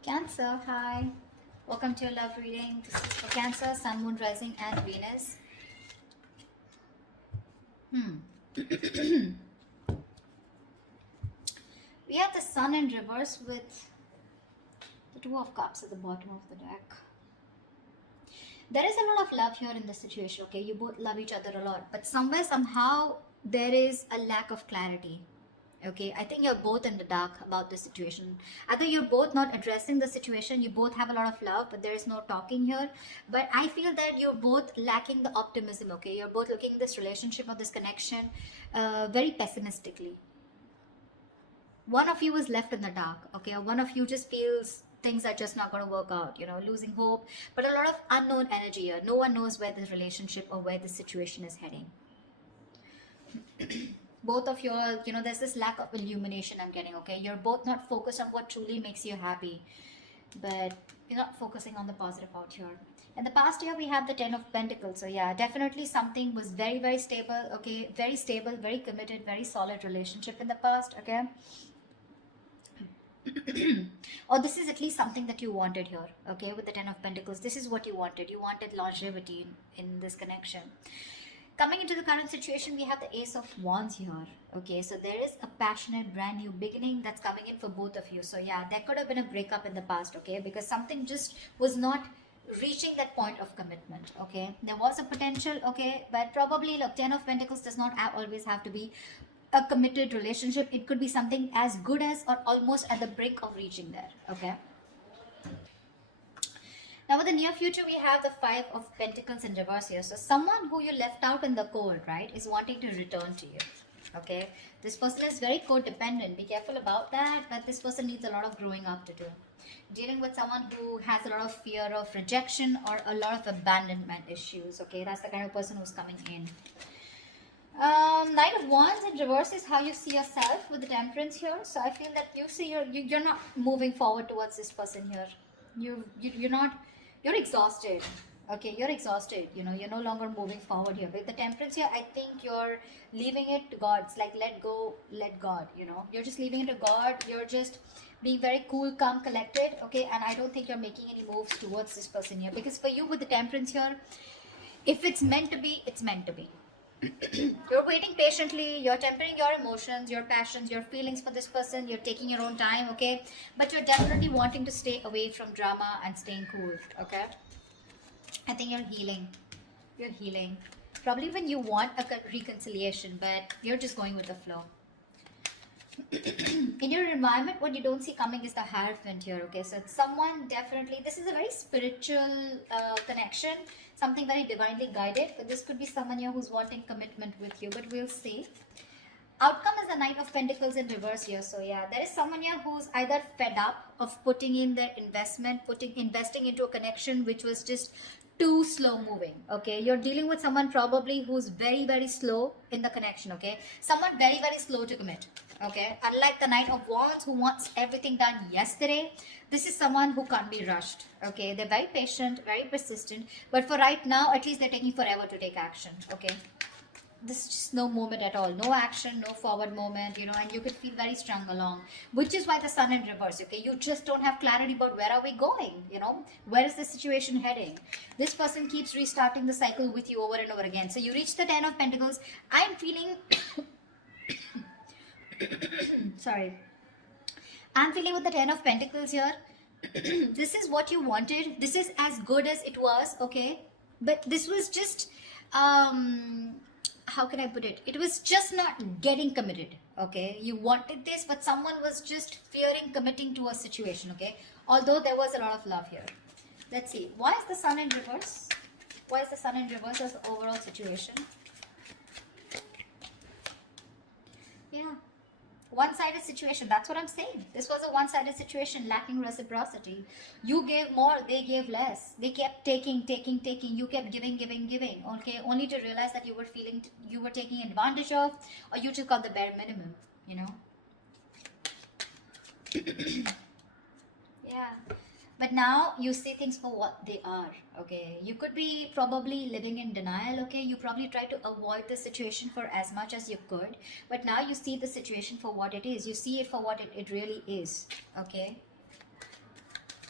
Cancer, hi. Welcome to your love reading. This is for Cancer, Sun, Moon, Rising, and Venus. We have the Sun in reverse with the Two of Cups at the bottom of the deck. There is a lot of love here in this situation, okay? You both love each other a lot, but somewhere, somehow, there is a lack of clarity. Okay, I think you're both in the dark about this situation. I think you're both not addressing the situation. You both have a lot of love, but there is no talking here. But I feel that you're both lacking the optimism. Okay, you're both looking at this relationship or this connection very pessimistically. One of you is left in the dark. Okay, or one of you just feels things are just not going to work out. You know, losing hope. But a lot of unknown energy here. No one knows where this relationship or where this situation is heading. Both of you are, there's this lack of illumination I'm getting. Okay, you're both not focused on what truly makes you happy, but you're not focusing on the positive out here. In the past year we have the 10 of Pentacles, so yeah, definitely something was very, very stable. Okay, very stable, very committed, very solid relationship in the past. Okay, or this is at least something that you wanted here. Okay, with the 10 of Pentacles, this is what you wanted. You wanted longevity in this connection. Coming into the current situation, we have the Ace of Wands here. Okay, so there is a passionate brand new beginning that's coming in for both of you. So yeah, there could have been a breakup in the past. Okay, because something just was not reaching that point of commitment. Okay, there was a potential. Okay, but probably look, 10 of Pentacles does not always have to be a committed relationship. It could be something as good as or almost at the brink of reaching there. Okay, now, in the near future, we have the Five of Pentacles in reverse here. So, someone who you left out in the cold, right, is wanting to return to you. Okay, this person is very codependent. Be careful about that. But this person needs a lot of growing up to do. Dealing with someone who has a lot of fear of rejection or a lot of abandonment issues. Okay, that's the kind of person who's coming in. Knight of Wands in reverse is how you see yourself with the Temperance here. So I feel that you see you're not moving forward towards this person here. You're not, you're exhausted. Okay, you're exhausted. You're no longer moving forward here. With the Temperance here, I think you're leaving it to God. It's like let go, let God. You're just leaving it to God. You're just being very cool, calm, collected. Okay, and I don't think you're making any moves towards this person here, because for you with the Temperance here, if it's meant to be, it's meant to be. You're waiting patiently, you're tempering your emotions, your passions, your feelings for this person, you're taking your own time. Okay, but you're definitely wanting to stay away from drama and staying cool. Okay, I think you're healing probably when you want a reconciliation, but you're just going with the flow. In your environment, what you don't see coming is the Hierophant here. Okay, so it's someone, definitely this is a very spiritual connection, something very divinely guided, but this could be someone here who's wanting commitment with you, but we'll see. Outcome is the Knight of Pentacles in reverse here. So yeah, there is someone here who's either fed up of putting in their investment, investing into a connection which was just too slow moving. Okay, you're dealing with someone probably who's very, very slow in the connection. Okay, someone very, very slow to commit. Okay, unlike the Knight of Wands who wants everything done yesterday, this is someone who can't be rushed. Okay, they're very patient, very persistent, but for right now, at least they're taking forever to take action. Okay, this is just no movement at all, no action, no forward movement, and you could feel very strung along, which is why the Sun in reverse. Okay, you just don't have clarity about where are we going, where is the situation heading. This person keeps restarting the cycle with you over and over again. So you reach the 10 of Pentacles. I'm feeling sorry, I'm feeling with the 10 of Pentacles here. This is what you wanted, this is as good as it was. Okay, but this was just how can I put it? It was just not getting committed. Okay, you wanted this, but someone was just fearing committing to a situation. Okay, although there was a lot of love here. Let's see, why is the Sun in reverse? Why is the Sun in reverse as the overall situation? Yeah, one-sided situation. That's what I'm saying. This was a one-sided situation, lacking reciprocity. You gave more, they gave less. They kept taking. You kept giving. Okay, only to realize that you were taking advantage of, or you just got the bare minimum. Yeah. But now you see things for what they are. Okay, you could be probably living in denial. Okay, you probably try to avoid the situation for as much as you could, but now you see the situation for what it is. You see it for what it really is. Okay,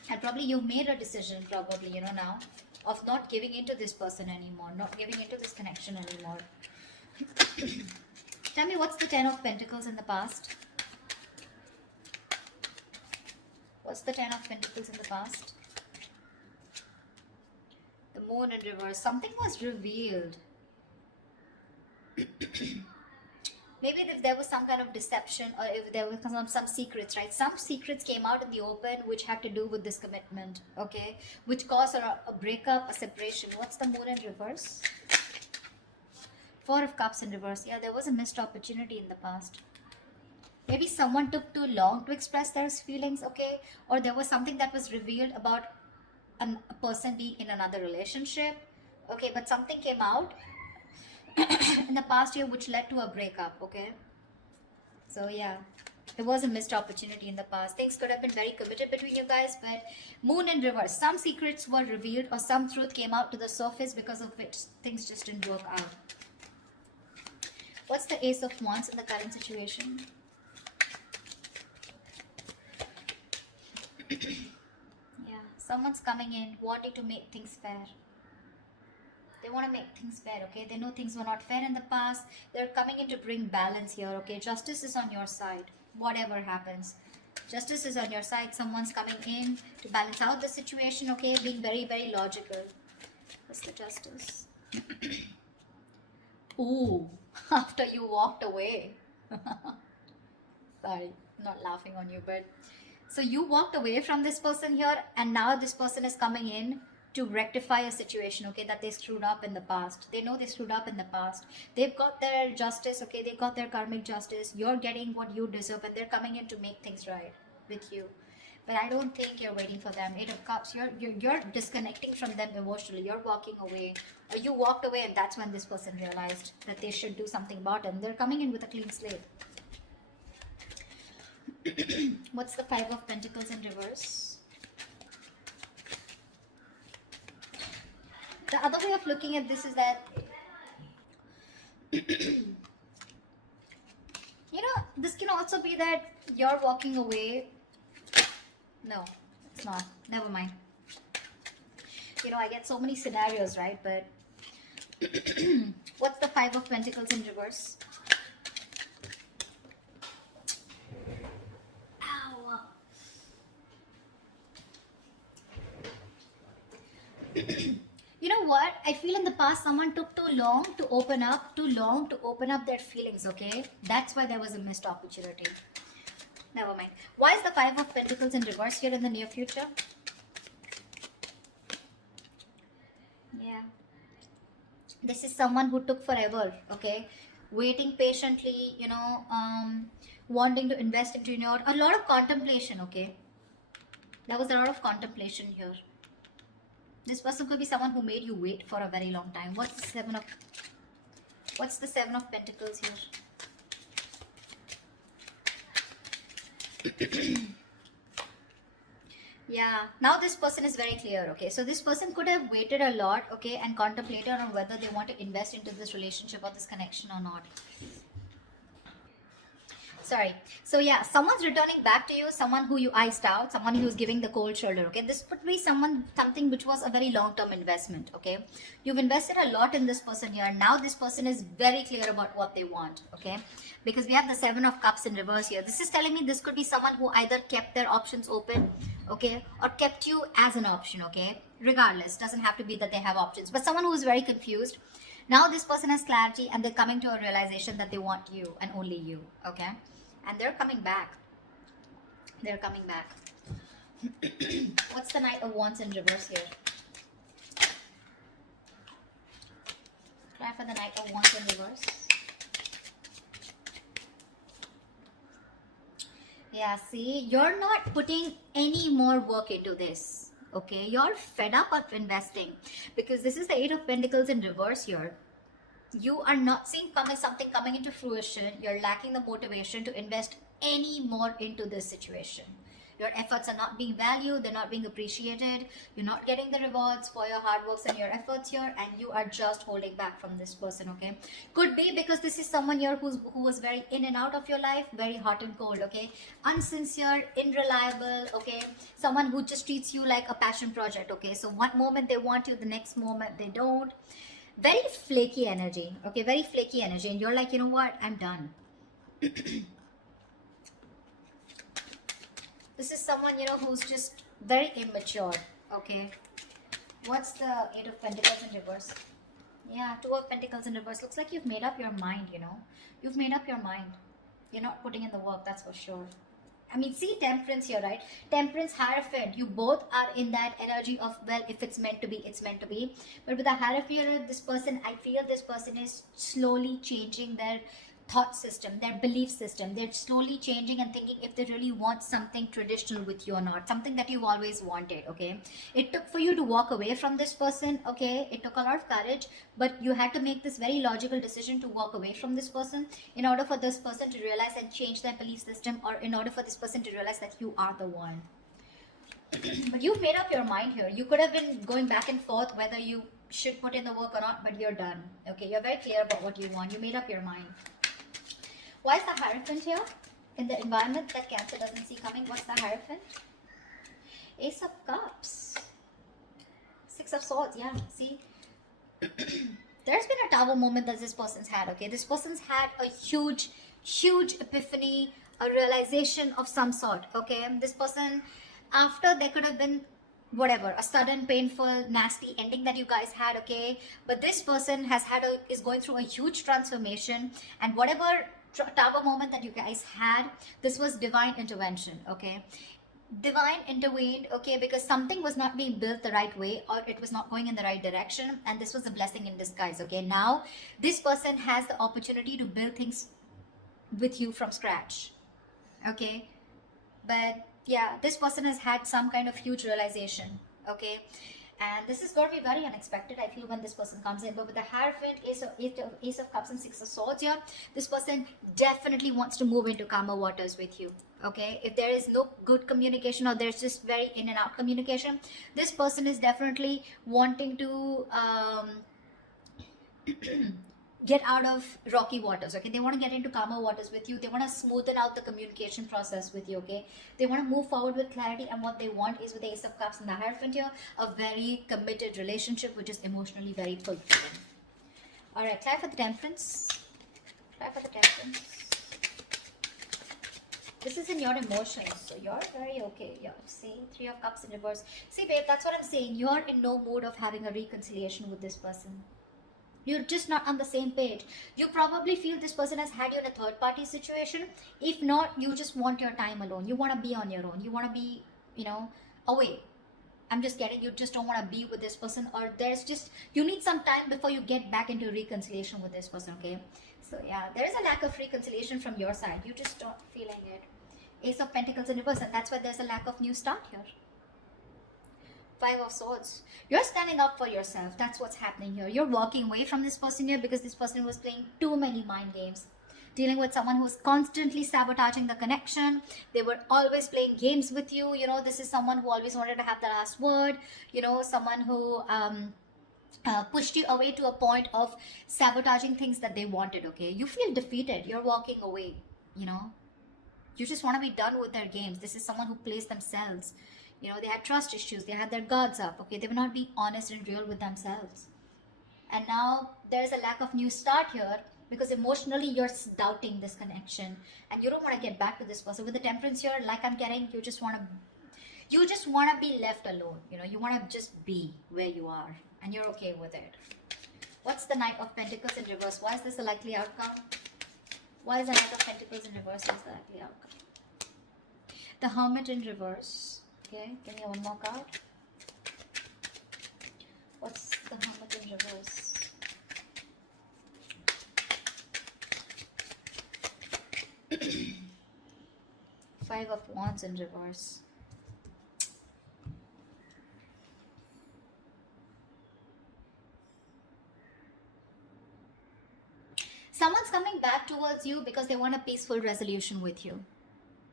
And probably you made a decision, probably, you know, now of not giving into this person anymore, not giving into this connection anymore. Tell me, what's the Ten of Pentacles in the past? What's the Ten of Pentacles in the past? The Moon in reverse. Something was revealed. Maybe if there was some kind of deception, or if there was some secrets, right? Some secrets came out in the open which had to do with this commitment, okay? Which caused a breakup, a separation. What's the Moon in reverse? Four of Cups in reverse. Yeah, there was a missed opportunity in the past. Maybe someone took too long to express their feelings, okay? Or there was something that was revealed about a person being in another relationship, okay? But something came out in the past year which led to a breakup, okay? So yeah, it was a missed opportunity in the past. Things could have been very committed between you guys, but Moon in reverse. Some secrets were revealed or some truth came out to the surface because of which things just didn't work out. What's the Ace of Wands in the current situation? Yeah, someone's coming in wanting to make things fair. They want to make things fair, okay? They know things were not fair in the past. They're coming in to bring balance here, okay? Justice is on your side, whatever happens. Justice is on your side. Someone's coming in to balance out the situation, okay? Being very, very logical. What's the Justice? Ooh, after you walked away. Sorry, not laughing on you, but... So you walked away from this person here, and now this person is coming in to rectify a situation, okay, that they screwed up in the past. They know they screwed up in the past. They've got their justice, okay, they got their karmic justice. You're getting what you deserve, and they're coming in to make things right with you. But I don't think you're waiting for them. Eight of Cups, you're disconnecting from them emotionally. You're walking away. Or you walked away, and that's when this person realized that they should do something about it. And they're coming in with a clean slate. What's the Five of Pentacles in reverse? The other way of looking at this is that, you know, this can also be that you're walking away. No, it's not. Never mind. You know, I get so many scenarios, right? But what's the Five of Pentacles in reverse? Ow. You know what? I feel in the past someone took too long to open up their feelings, okay? That's why there was a missed opportunity. Never mind. Why is the Five of Pentacles in reverse here in the near future? Yeah. This is someone who took forever, okay? Waiting patiently, you know, wanting to invest into, you know, a lot of contemplation, okay? There was a lot of contemplation here. This person could be someone who made you wait for a very long time. What's the Seven of Pentacles here? Yeah, now this person is very clear, okay? So this person could have waited a lot, okay, and contemplated on whether they want to invest into this relationship or this connection or not. Sorry. So yeah, someone's returning back to you, someone who you iced out, someone who's giving the cold shoulder, okay? This could be something which was a very long-term investment, okay? You've invested a lot in this person here. Now this person is very clear about what they want, okay? Because we have the Seven of Cups in reverse here. This is telling me this could be someone who either kept their options open, okay? Or kept you as an option, okay? Regardless, doesn't have to be that they have options. But someone who is very confused. Now this person has clarity and they're coming to a realization that they want you and only you, okay? And they're coming back. They're coming back. What's the Knight of Wands in reverse here? Try for the Knight of Wands in reverse. Yeah, see, you're not putting any more work into this. Okay, you're fed up of investing because this is the Eight of Pentacles in reverse here. You are not seeing something coming into fruition. You're lacking the motivation to invest any more into this situation Your efforts are not being valued, they're not being appreciated, you're not getting the rewards for your hard works and your efforts here, and you are just holding back from this person, okay? Could be because this is someone here who was very in and out of your life, very hot and cold, okay? Unsincere, unreliable, okay? Someone who just treats you like a passion project, okay? So one moment they want you, the next moment they don't. Very flaky energy, okay? Very flaky energy, and you're like, you know what, I'm done. This is someone, you know, who's just very immature, okay? What's the Eight of Pentacles in reverse? Yeah, Two of Pentacles in reverse. Looks like you've made up your mind, you know. You've made up your mind. You're not putting in the work, that's for sure. I mean, see Temperance here, right? Temperance, Hierophant. You both are in that energy of, well, if it's meant to be, it's meant to be. But with the Hierophant, this person, I feel this person is slowly changing their thought system, their belief system. They're slowly changing and thinking if they really want something traditional with you or not, something that you've always wanted, okay? It took for you to walk away from this person, okay? It took a lot of courage, but you had to make this very logical decision to walk away from this person in order for this person to realize and change their belief system, or in order for this person to realize that you are the one. But you've made up your mind here. You could have been going back and forth whether you should put in the work or not, but you're done, okay? You're very clear about what you want. You made up your mind. Why is the Hierophant here? In the environment that Cancer doesn't see coming, what's the Hierophant? Ace of Cups. Six of Swords, yeah, see? There's been a Tower moment that this person's had, okay? This person's had a huge epiphany, a realization of some sort, okay? This person, after there could have been whatever, a sudden, painful, nasty ending that you guys had, okay? But this person is going through a huge transformation, and whatever Tower moment that you guys had, this was divine intervention, okay? Divine intervened, okay, because something was not being built the right way, or it was not going in the right direction, and this was a blessing in disguise, okay? Now this person has the opportunity to build things with you from scratch, okay? But yeah, this person has had some kind of huge realization, okay? And this is going to be very unexpected, I feel, when this person comes in. But with the Hierophant, Ace of Cups and Six of Swords here, this person definitely wants to move into calmer waters with you, okay? If there is no good communication, or there's just very in and out communication, this person is definitely wanting to get out of rocky waters, okay? They want to get into calmer waters with you. They want to smoothen out the communication process with you, okay? They want to move forward with clarity, and what they want is, with the Ace of Cups and the Hierophant here, a very committed relationship which is emotionally very fulfilling. All right, try for the Temperance. Try for the Temperance. This is in your emotions, so you're very okay. Yeah, see, Three of Cups in reverse. See, babe, that's what I'm saying. You're in no mood of having a reconciliation with this person. You're just not on the same page. You probably feel this person has had you in a third party situation. If not, you just want your time alone. You want to be on your own. You want to be, you know, away. I'm just getting, you just don't want to be with this person, or there's just, you need some time before you get back into reconciliation with this person, okay? So yeah, there is a lack of reconciliation from your side. You just don't feeling it. Ace of Pentacles in reverse, and that's why there's a lack of new start here. Five of Swords. You're standing up for yourself. That's what's happening here. You're walking away from this person here because this person was playing too many mind games. Dealing with someone who's constantly sabotaging the connection. They were always playing games with you. You know, this is someone who always wanted to have the last word. You know, someone who pushed you away to a point of sabotaging things that they wanted, okay? You feel defeated. You're walking away, you know. You just want to be done with their games. This is someone who plays themselves. You know, they had trust issues. They had their guards up, okay? They were not being honest and real with themselves. And now there's a lack of new start here because emotionally you're doubting this connection. And you don't want to get back to this person. With the Temperance here, like I'm getting, you just want to be left alone. You know, you want to just be where you are. And you're okay with it. What's the Knight of Pentacles in reverse? Why is this a likely outcome? Why is the Knight of Pentacles in reverse is the likely outcome? The Hermit in reverse. Okay, give me one more card. What's the Hermit in reverse? Five of Wands in reverse. Someone's coming back towards you because they want a peaceful resolution with you.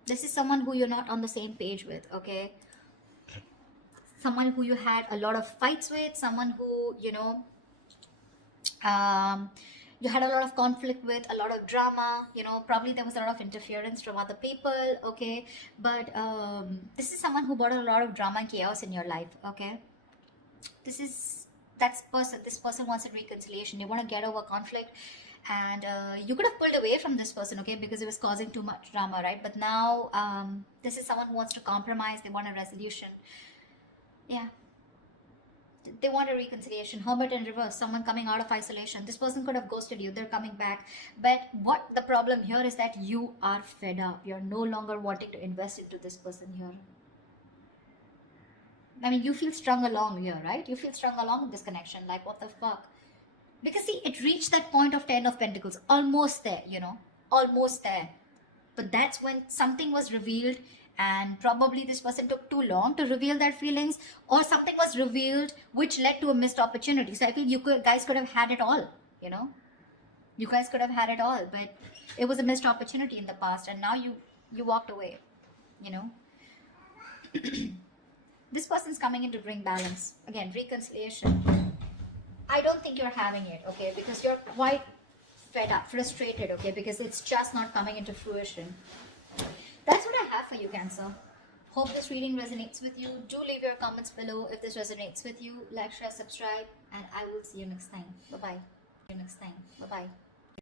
This is someone who you're not on the same page with, okay? Someone who you had a lot of fights with, someone who, um, you had a lot of conflict with, a lot of drama, probably there was a lot of interference from other people, okay? But this is someone who brought a lot of drama and chaos in your life, okay? This person wants a reconciliation. They want to get over conflict, and you could have pulled away from this person, okay, because it was causing too much drama, right? But now this is someone who wants to compromise. They want a resolution. Yeah, they want a reconciliation. Hermit in reverse, someone coming out of isolation. This person could have ghosted you. They're coming back. But what the problem here is that you are fed up. You're no longer wanting to invest into this person here. I mean, you feel strung along here, right? You feel strung along in this connection. Like, what the fuck? Because see, it reached that point of 10 of Pentacles. Almost there, almost there. But that's when something was revealed, and probably this person took too long to reveal their feelings, or something was revealed which led to a missed opportunity. So I feel guys could have had it all, You guys could have had it all, but it was a missed opportunity in the past, and now you walked away, This person's coming in to bring balance. Again, reconciliation. I don't think you're having it, okay? Because you're quite fed up, frustrated, okay? Because it's just not coming into fruition. That's what I have for you, Cancer. Hope this reading resonates with you. Do leave your comments below if this resonates with you. Like, share, subscribe, and I will see you next time. Bye-bye. See you next time. Bye-bye.